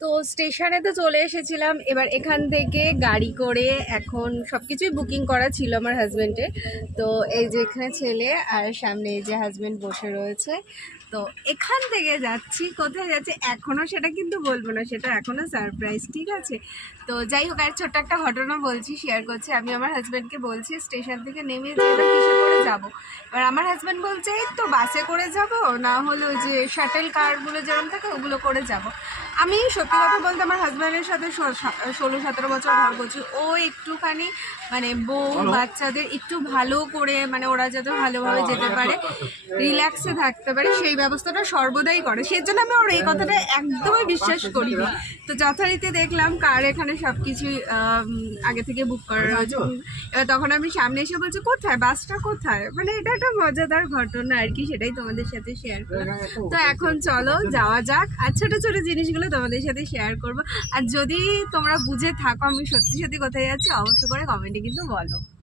তো স্টেশনে তো চলে এসেছিলাম। এবার এখান থেকে গাড়ি করে এখন সব কিছুই বুকিং করা ছিল আমার হাজব্যান্ডের। তো এই যে এখানে ছেলে আর সামনে এই যে হাজব্যান্ড বসে রয়েছে। তো এখান থেকে যাচ্ছি, কোথায় যাচ্ছি এখনও সেটা কিন্তু বলবো না, সেটা এখনও সারপ্রাইজ, ঠিক আছে? তো যাই হোক, আর ছোট্ট একটা ঘটনা বলছি, শেয়ার করছি। আমি আমার হাজব্যান্ডকে বলছি স্টেশন থেকে নেমে যে এবার কিসে করে যাবো। এবার আমার হাজব্যান্ড বলছে এই তো বাসে করে যাব, না হলে ওই যে শাটেল কারগুলো যেরকম থাকে ওগুলো করে যাব। আমি সত্যি কথা বলতে আমার হাজব্যান্ডের সাথে 16-17 বছর ঘর করছি। ও একটুখানি মানে বউ বাচ্চাদের একটু ভালো করে, মানে ওরা যাতে ভালোভাবে যেতে পারে, রিল্যাক্সে থাকতে পারে, সেই ব্যবস্থাটা সর্বদাই করে। সেই জন্য আমি ওর এই কথাটা একদমই বিশ্বাস করি না। তো যথারীতি দেখলাম কার এখানে সব কিছুই আগে থেকে বুক করা রয়েছে। এবার তখন আমি সামনে এসে বলছি কোথায় বাসটা কোথায়, মানে এটা একটা মজাদার ঘটনা আর কি, সেটাই তোমাদের সাথে শেয়ার করলাম। তো এখন চলো যাওয়া যাক, আর ছোটো ছোটো জিনিসগুলো তোমাদের সাথে শেয়ার করবো। আর যদি তোমরা বুঝে থাকো আমি সত্যি সত্যি কোথায় যাচ্ছি, অবশ্য করে কমেন্টে কিন্তু বলো।